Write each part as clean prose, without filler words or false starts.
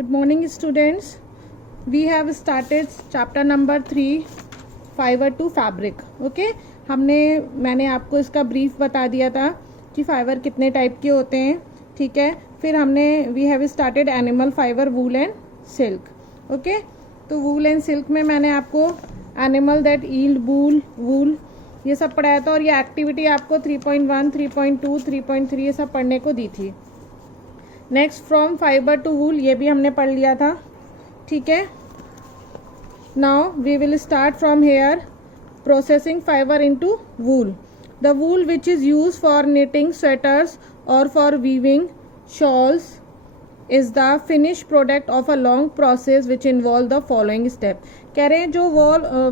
Good morning students. We have started chapter number 3 fibre to fabric. Okay, मैंने आपको इसका brief बता दिया था कि फाइबर कितने टाइप के होते हैं. ठीक है, फिर we have started animal fibre, wool and silk. Okay, तो वूल एंड सिल्क में मैंने आपको एनिमल दैट ईल्ड वूल ये सब पढ़ाया था और ये एक्टिविटी आपको 3.1, 3.2, 3.3 ये सब पढ़ने को दी थी. Next from fibre to wool ये भी हमने पढ़ लिया था. ठीक है, now we will start from hair processing fibre into wool. The wool which is use for knitting sweaters or for weaving shawls is the finished product of a long process which involve the following step. कह रहे हैं जो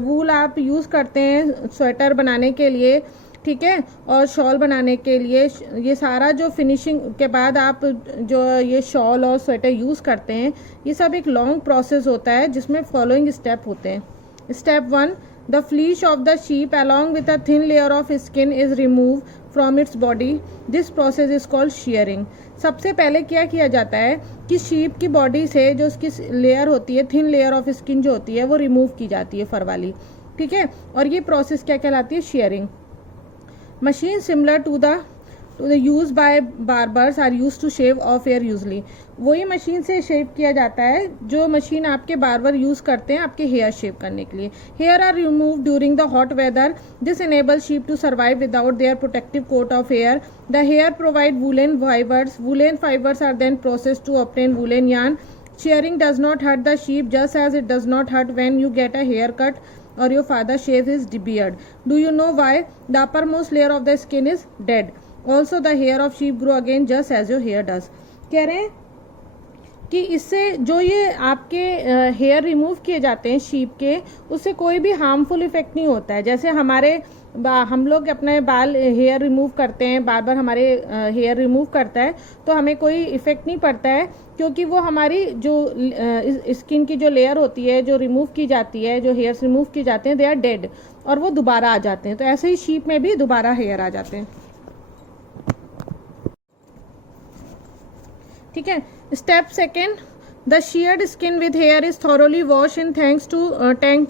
वूल आप use करते हैं sweater बनाने के लिए, ठीक है, और शॉल बनाने के लिए, ये सारा जो फिनिशिंग के बाद आप जो ये शॉल और स्वेटर यूज़ करते हैं ये सब एक लॉन्ग प्रोसेस होता है जिसमें फॉलोइंग स्टेप होते हैं. Step 1, the fleece of the sheep along with a thin layer of skin is remove from its body. This process is called shearing. सबसे पहले क्या किया जाता है कि शीप की बॉडी से जो उसकी लेयर होती है, थिन लेयर ऑफ स्किन जो होती है वो रिमूव की जाती है, फर वाली. ठीक है, और ये प्रोसेस क्या कहलाती है? Shearing. Machines similar to the used by barbers are used to shave off hair usually. वही मशीन से शेव किया जाता है जो मशीन आपके बार्बर यूज़ करते हैं आपके हेयर शेव करने के लिए. Hair are remove during the hot weather. This enable sheep to survive without their protective coat of hair. The hair provide woollen fibres. Woollen fibres are then processed to obtain woollen yarn. Shearing does not hurt the sheep just as it does not hurt when you get a haircut or your father shaves his beard. Do you know why? The uppermost layer of the skin is dead. Also the hair of sheep grow again just as your hair does. कह रहे हैं कि इससे जो ये आपके hair remove किए जाते हैं शीप के, उससे कोई भी हार्मफुल इफेक्ट नहीं होता है. जैसे हम लोग अपने बाल हेयर रिमूव करते हैं, बार बार हमारे हेयर रिमूव करता है तो हमें कोई इफेक्ट नहीं पड़ता है, क्योंकि वो हमारी जो स्किन की जो लेयर होती है जो रिमूव की जाती है, जो हेयर्स रिमूव किए जाते हैं, दे आर डेड और वो दोबारा आ जाते हैं. तो ऐसे ही शीप में भी दोबारा हेयर आ जाते हैं. ठीक है. Step second, the sheared skin with hair is thoroughly washed in tanks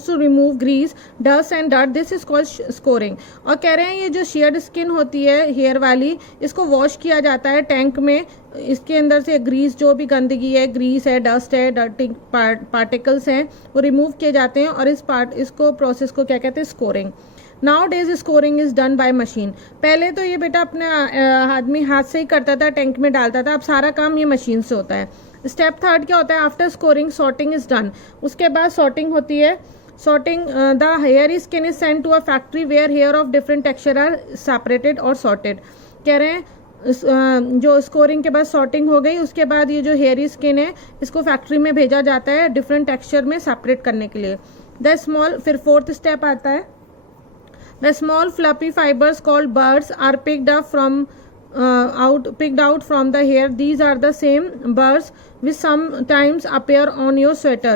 to remove grease, dust and dirt. This is called scoring. और कह रहे हैं ये जो sheared skin होती है हेयर वाली, इसको वॉश किया जाता है टैंक में. इसके अंदर से ग्रीस, जो भी गंदगी है, ग्रीस है, डस्ट है, डर्टी पार्टिकल्स हैं, वो रिमूव किए जाते हैं और इसको प्रोसेस को क्या कहते हैं? Scoring. Now days scoring is done by machine. पहले तो ये बेटा अपने आदमी हाथ से ही करता था, टैंक में डालता था. अब सारा काम ये मशीन से होता है. स्टेप थर्ड क्या होता है? After scouring sorting is done. उसके बाद सॉर्टिंग होती है. Sorting, the hair skin is send to a factory where hair of different texture are separated और सॉर्टेड. कह रहे हैं जो स्कोरिंग के बाद सॉर्टिंग हो गई, उसके बाद ये जो हेयरी स्किन है इसको फैक्ट्री में भेजा जाता है डिफरेंट टेक्सचर में सेपरेट करने के लिए. द स्मॉल, फिर फोर्थ स्टेप आता है. The small fluffy fibers called burrs are picked out from the hair. These are the same burrs which sometimes appear on your sweater.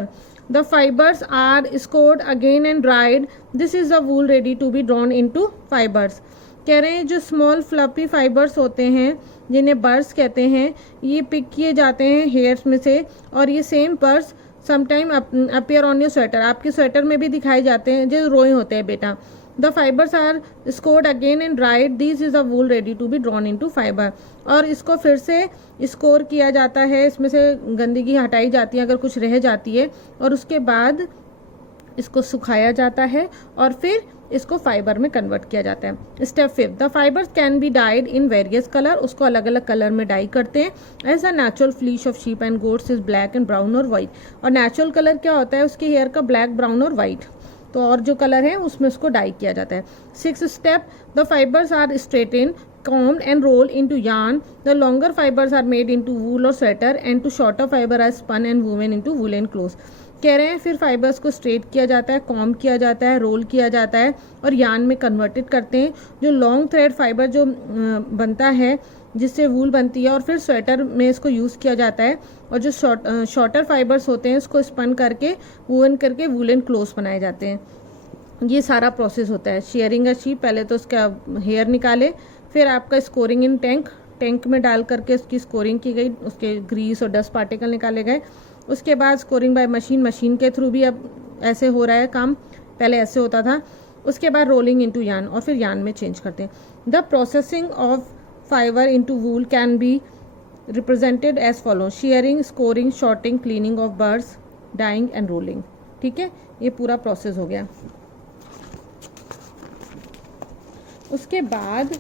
The fibers are scored again and dried. This is the wool ready to be drawn into fibers. कह रहे हैं जो small fluffy fibres होते हैं जिन्हें बर्स कहते हैं, ये पिक किए जाते हैं हेयर्स में से और ये same burrs sometime appear on your sweater. आपके स्वेटर में भी दिखाई जाते हैं जो रोए होते हैं बेटा. The fibers are scored again and dried. This is the wool ready to be drawn into fiber. और इसको फिर से स्कोर किया जाता है, इसमें से गंदगी हटाई जाती है अगर कुछ रह जाती है, और उसके बाद इसको सुखाया जाता है और फिर इसको फाइबर में कन्वर्ट किया जाता है. Step 5, the fibres can be dyed in various colour. उसको अलग अलग कलर में डाई करते हैं. As the natural fleece of sheep and goats is black and brown और वाइट. और नेचुरल कलर क्या होता है उसके हेयर का? ब्लैक, ब्राउन और वाइट. तो और जो कलर है उसमें उसको डाई किया जाता है. 6th step, the fibres are straighten, combed and rolled into yarn. The longer fibers are made into wool or sweater and to shorter fiber are spun and woven into woolen clothes. कह रहे हैं फिर fibres को straight किया जाता है, comb किया जाता है, रोल किया जाता है और यार्न में कन्वर्टेड करते हैं. जो लॉन्ग थ्रेड फाइबर जो बनता है जिससे वूल बनती है और फिर स्वेटर में इसको यूज़ किया जाता है, और जो शॉर्टर फाइबर्स होते हैं उसको स्पन करके वूवन करके वूलन क्लोथ्स बनाए जाते हैं. ये सारा प्रोसेस होता है. शेयरिंग अ शीप, पहले तो उसका हेयर निकाले, फिर आपका स्कोरिंग इन टैंक में डाल करके उसकी स्कोरिंग की गई, उसके ग्रीस और डस्ट पार्टिकल निकाले गए। उसके बाद स्कोरिंग बाय मशीन के थ्रू भी अब ऐसे हो रहा है काम, पहले ऐसे होता था। उसके बाद रोलिंग इनटू यार्न और फिर यार्न में चेंज करते हैं। The processing of fibre into wool can be represented as follow: shearing, scouring, sorting, cleaning of burrs, dyeing and rolling. ठीक है, ये पूरा प्रोसेस हो गया। उसके बाद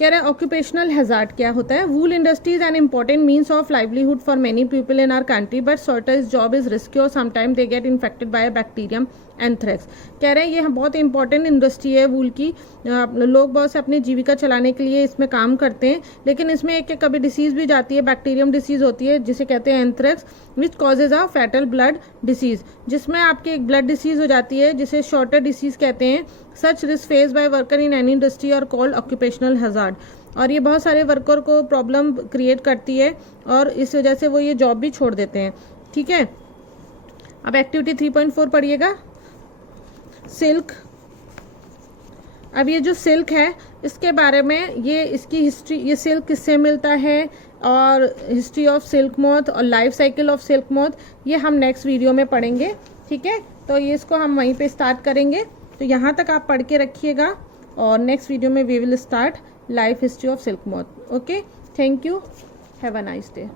कह रहे हैं ऑक्यूपेशनल हैजार्ड क्या होता है। Wool industry is an important means of livelihood for many people in our country, but certain job is risky और sometime they get infected by bacterium anthrax. कह रहे हैं ये बहुत इंपॉर्टेंट इंडस्ट्री है वूल की, लोग बहुत से अपनी जीविका चलाने के लिए इसमें काम करते हैं, लेकिन इसमें एक कभी डिसीज भी जाती है, बैक्टीरियम डिसीज होती है जिसे कहते हैं anthrax, which causes a fatal blood disease, जिसमें आपकी एक ब्लड डिसीज हो जाती है जिसे शॉर्टर डिसीज कहते हैं। सच risk face by worker in any industry और कॉल्ड ऑक्यूपेशनल हैजार्ड। और ये बहुत सारे वर्कर को प्रॉब्लम क्रिएट करती है और इस वजह से वो ये जॉब भी छोड़ देते हैं। ठीक है, अब एक्टिविटी 3.4 पढ़िएगा। सिल्क। अब ये जो सिल्क है इसके बारे में, ये इसकी हिस्ट्री, ये सिल्क किससे मिलता है और हिस्ट्री ऑफ सिल्क मॉथ और life cycle of silk moth, ये हम नेक्स्ट वीडियो में पढ़ेंगे। ठीक है, तो ये इसको हम वहीं पे स्टार्ट करेंगे, तो यहाँ तक आप पढ़ के रखिएगा और नेक्स्ट वीडियो में we will start life history of silk moth. Okay, thank you, have a nice day.